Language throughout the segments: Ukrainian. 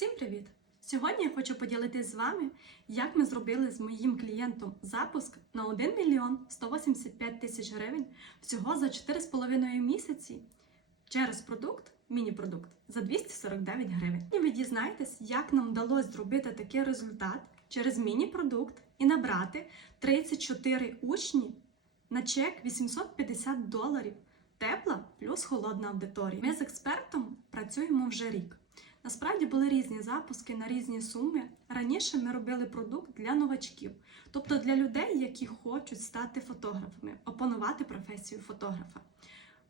Всім привіт! Сьогодні я хочу поділитися з вами, як ми зробили з моїм клієнтом запуск на 1 мільйон 185 тисяч гривень всього за 4,5 місяці через продукт, міні-продукт за 249 гривень. І ви дізнаєтесь, як нам вдалося зробити такий результат через міні-продукт і набрати 34 учні на чек 850 доларів. Тепла плюс холодна аудиторія. Ми з експертом працюємо вже рік. Насправді були різні запуски на різні суми. Раніше ми робили продукт для новачків, тобто для людей, які хочуть стати фотографами, опанувати професію фотографа.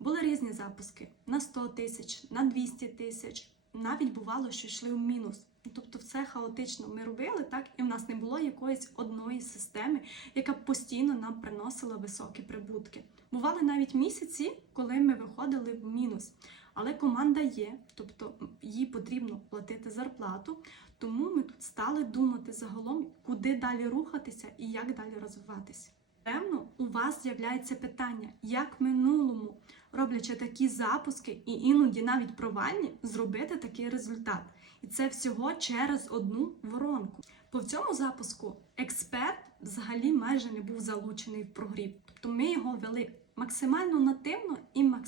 Були різні запуски на 100 тисяч, на 200 тисяч. Навіть бувало, що йшли в мінус. Ну, Тобто, все хаотично ми робили, так і в нас не було якоїсь одної системи, яка постійно нам приносила високі прибутки. Бували навіть місяці, коли ми виходили в мінус. Але команда є, тобто їй потрібно платити зарплату. Тому ми тут стали думати загалом, куди далі рухатися і як далі розвиватися. Певно, у вас з'являється питання, як минулому, роблячи такі запуски і іноді навіть провальні, зробити такий результат. І це всього через одну воронку. По цьому запуску експерт взагалі майже не був залучений в прогрів. Тобто ми його вели максимально нативно і максимально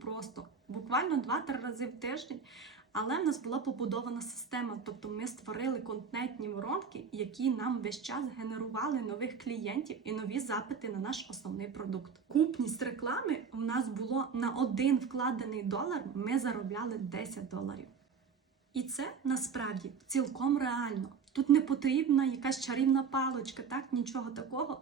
просто, буквально 2-3 рази в тиждень. Але в нас була побудована система, тобто ми створили контентні воронки, які нам весь час генерували нових клієнтів і нові запити на наш основний продукт. Купність реклами в нас було на один вкладений долар. Ми заробляли 10 доларів. І це насправді цілком реально. Тут не потрібна якась чарівна паличка, так нічого такого.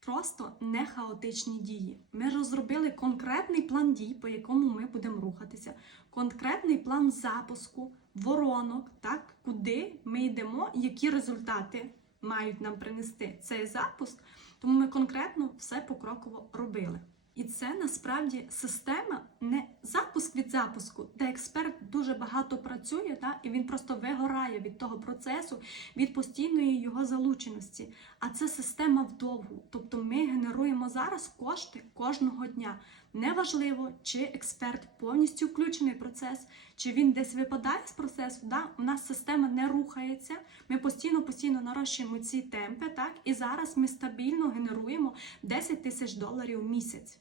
Просто не хаотичні дії. Ми розробили конкретний план дій, по якому ми будемо рухатися, конкретний план запуску, воронок, так, куди ми йдемо, які результати мають нам принести цей запуск. Тому ми конкретно все покроково робили. І це насправді система не запуск від запуску, де експерт дуже багато працює, та, і він просто вигорає від того процесу, від постійної його залученості. А це система вдовгу. Тобто ми генеруємо зараз кошти кожного дня. Неважливо, чи експерт повністю включений в процес, чи він десь випадає з процесу. Да? У нас система не рухається. Ми постійно постійно нарощуємо ці темпи, так і зараз ми стабільно генеруємо 10 тисяч доларів в місяць.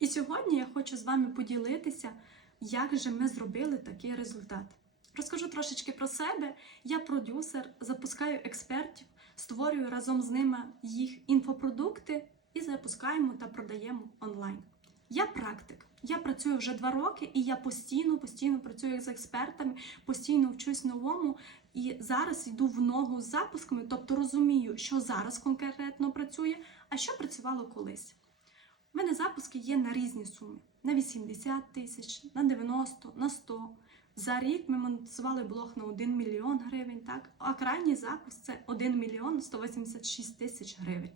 І сьогодні я хочу з вами поділитися, як же ми зробили такий результат. Розкажу трошечки про себе. Я продюсер, запускаю експертів, створюю разом з ними їх інфопродукти і запускаємо та продаємо онлайн. Я практик. Я працюю вже два роки, і я постійно, постійно працюю з експертами, постійно вчусь новому. І зараз йду в ногу з запусками, тобто розумію, що зараз конкретно працює, а що працювало колись. У мене запуски є на різні суми: на 80 тисяч, на 90, на 100. За рік ми монетизували блог на 1 мільйон гривень, так? а крайній запуск це 1 мільйон 186 тисяч гривень.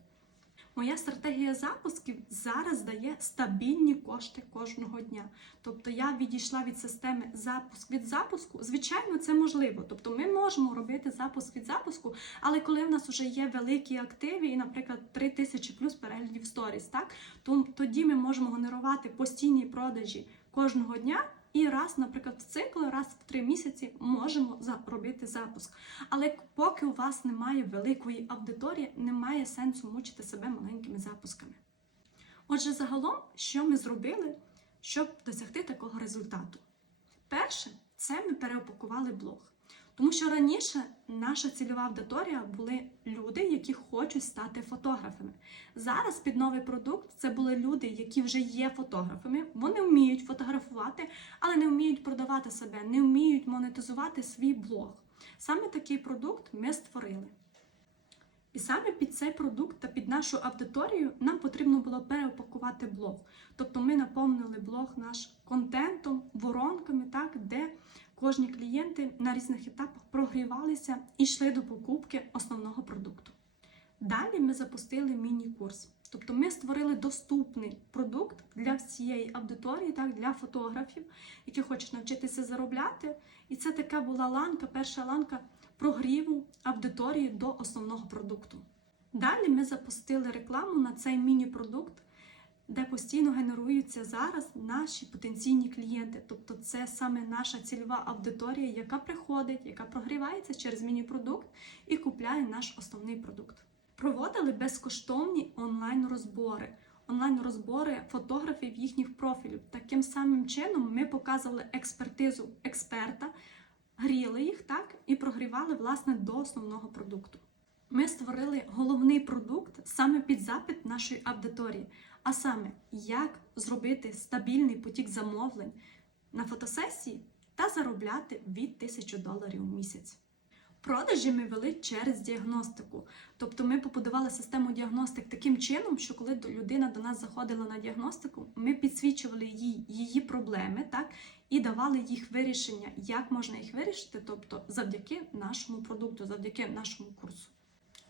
Моя стратегія запусків зараз дає стабільні кошти кожного дня. Тобто я відійшла від системи запуск від запуску. Звичайно, це можливо. Тобто ми можемо робити запуск від запуску, але коли в нас вже є великі активи, і, наприклад, 3 тисячі плюс переглядів сторіс, так то тоді ми можемо генерувати постійні продажі кожного дня. І раз, наприклад, в цикл, раз в три місяці можемо робити запуск. Але поки у вас немає великої аудиторії, немає сенсу мучити себе маленькими запусками. Отже, загалом, що ми зробили, щоб досягти такого результату? Перше, це ми переопакували блог. Тому що раніше наша цільова аудиторія були люди, які хочуть стати фотографами. Зараз під новий продукт це були люди, які вже є фотографами. Вони вміють фотографувати, але не вміють продавати себе, не вміють монетизувати свій блог. Саме такий продукт ми створили. І саме під цей продукт та під нашу аудиторію нам потрібно було переупакувати блог. Тобто ми наповнили блог наш контентом, воронками, так, де кожні клієнти на різних етапах прогрівалися і йшли до покупки основного продукту. Далі ми запустили міні-курс. Тобто ми створили доступний продукт для всієї аудиторії, так, для фотографів, які хочуть навчитися заробляти. І це така була ланка, перша ланка прогріву аудиторії до основного продукту. Далі ми запустили рекламу на цей міні-продукт де постійно генеруються зараз наші потенційні клієнти. Тобто, це саме наша цільова аудиторія, яка приходить, яка прогрівається через міні-продукт і купляє наш основний продукт. Проводили безкоштовні онлайн-розбори. Онлайн-розбори фотографів їхніх профілів. Таким самим чином ми показували експертизу експерта, гріли їх так і прогрівали власне до основного продукту. Ми створили головний продукт саме під запит нашої аудиторії, а саме, як зробити стабільний потік замовлень на фотосесії та заробляти від 1000 доларів в місяць. Продажі ми вели через діагностику. Тобто ми побудували систему діагностик таким чином, що коли людина до нас заходила на діагностику, ми підсвічували їй її проблеми, так і давали їх вирішення, як можна їх вирішити, тобто завдяки нашому продукту, завдяки нашому курсу.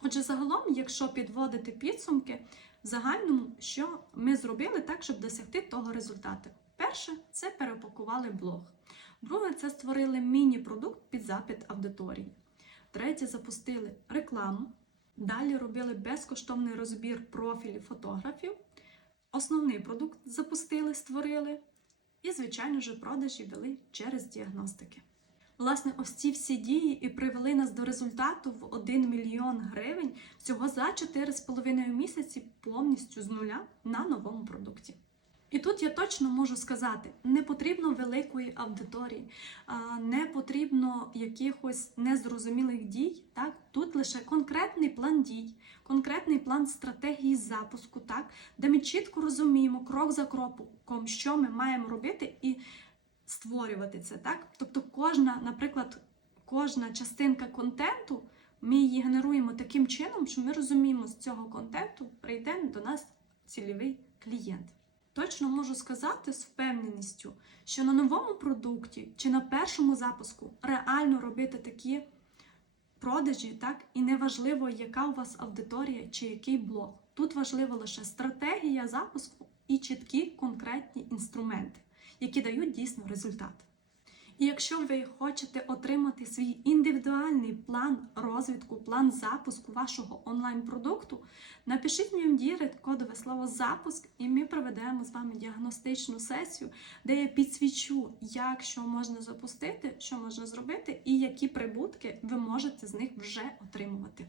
Отже, загалом, якщо підводити підсумки, в загальному, що ми зробили так, щоб досягти того результату? Перше, це перепакували блог. Друге, це створили міні-продукт під запит аудиторії. Третє, запустили рекламу. Далі робили безкоштовний розбір профілів фотографів. Основний продукт запустили, створили. І, звичайно ж, продажі вели через діагностики. Власне, ось ці всі дії і привели нас до результату в 1 мільйон гривень всього за 4,5 місяці повністю з нуля на новому продукті. І тут я точно можу сказати: не потрібно великої аудиторії, не потрібно якихось незрозумілих дій. Так, тут лише конкретний план дій, конкретний план стратегії запуску, так, де ми чітко розуміємо крок за кроком, що ми маємо робити, і створювати це. Так, тобто, кожна, наприклад, кожна частинка контенту. Ми її генеруємо таким чином, що ми розуміємо, з цього контенту прийде до нас цільовий клієнт. Точно можу сказати з впевненістю, що на новому продукті чи на першому запуску реально робити такі продажі, так і неважливо, яка у вас аудиторія чи який блог. Тут важливо лише стратегія запуску і чіткі конкретні інструменти, які дають дійсно результат. І якщо ви хочете отримати свій індивідуальний план розвитку, план запуску вашого онлайн-продукту, напишіть мені в дірект кодове слово запуск, і ми проведемо з вами діагностичну сесію, де я підсвічу, як що можна запустити, що можна зробити, і які прибутки ви можете з них вже отримувати.